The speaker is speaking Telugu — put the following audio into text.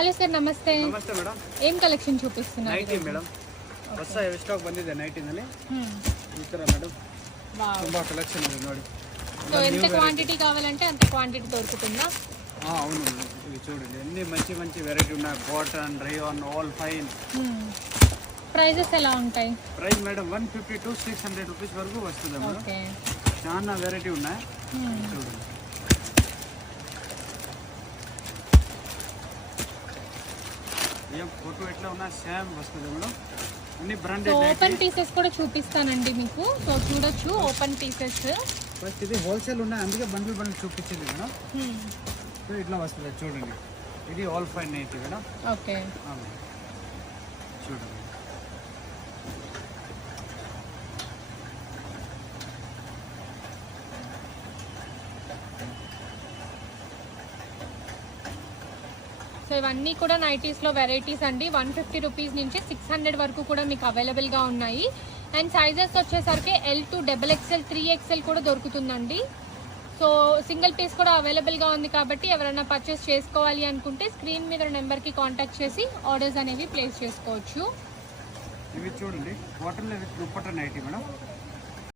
హలో సార్, నమస్తే. ನಮಸ್ತೆ ಮೇಡಮ್. ఏం కలెక్షన్ చూపిస్తున్నారు? ನೈಟಿ ಮೇಡಮ್, ಹೊಸ ಸ್ಟಾಕ್ ಬಂದಿದೆ ನೈಟಿನಲ್ಲಿ. ಈ ಥರ ಮೇಡಮ್ ತುಂಬಾ ಕಲೆಕ್ಷನ್ ಇದೆ ನೋಡಿ. సో ఎంత క్వాంటిటీ కావాలంటే అంత క్వాంటిటీ దొరుకుతుందా? అవును మేడం, ఇది చూడండి ఎన్ని మంచి మంచి వెరైటీ ఉన్నాయి. Cotton, rayon, all fine. Prices ఎలా ఉంటాయి? ప్రైస్ మేడం 150 to 600 రూపీస్ వరకు వస్తుంది మేడం. ఓకే, చాలా వెరైటీ ఉన్నాయి చూడండి. ఏం ఫోటో ఎట్లా ఉన్నా సేమ్ వస్తుంది మేడం. అన్ని బ్రాండెడ్. ఓపెన్ పీసెస్ కూడా చూపిస్తానండి మీకు, సో చూడొచ్చు ఓపెన్ పీసెస్. ఫస్ట్ ఇది హోల్సేల్ ఉన్నాయి, అందుకే బండిల్ బండిల్ చూపించింది మేడం. సో ఇట్లా వస్తుంది చూడండి. ఇది all fine nighty madam. Okay, చూడండి. సో ఇవన్నీ కూడా నైటీస్లో వెరైటీస్ అండి. 150 రూపీస్ నుంచి 600 వరకు కూడా మీకు అవైలబుల్గా ఉన్నాయి. అండ్ సైజెస్ వచ్చేసరికి L2, XXL, 3XL కూడా దొరుకుతుందండి. సో సింగిల్ పీస్ కూడా అవైలబుల్గా ఉంది కాబట్టి ఎవరైనా పర్చేస్ చేసుకోవాలి అనుకుంటే స్క్రీన్ మీద నెంబర్కి కాంటాక్ట్ చేసి ఆర్డర్స్ అనేవి ప్లేస్ చేసుకోవచ్చు. ఇవి చూడండి, కాటన్లో దుపట్టా నైటీ మేడం.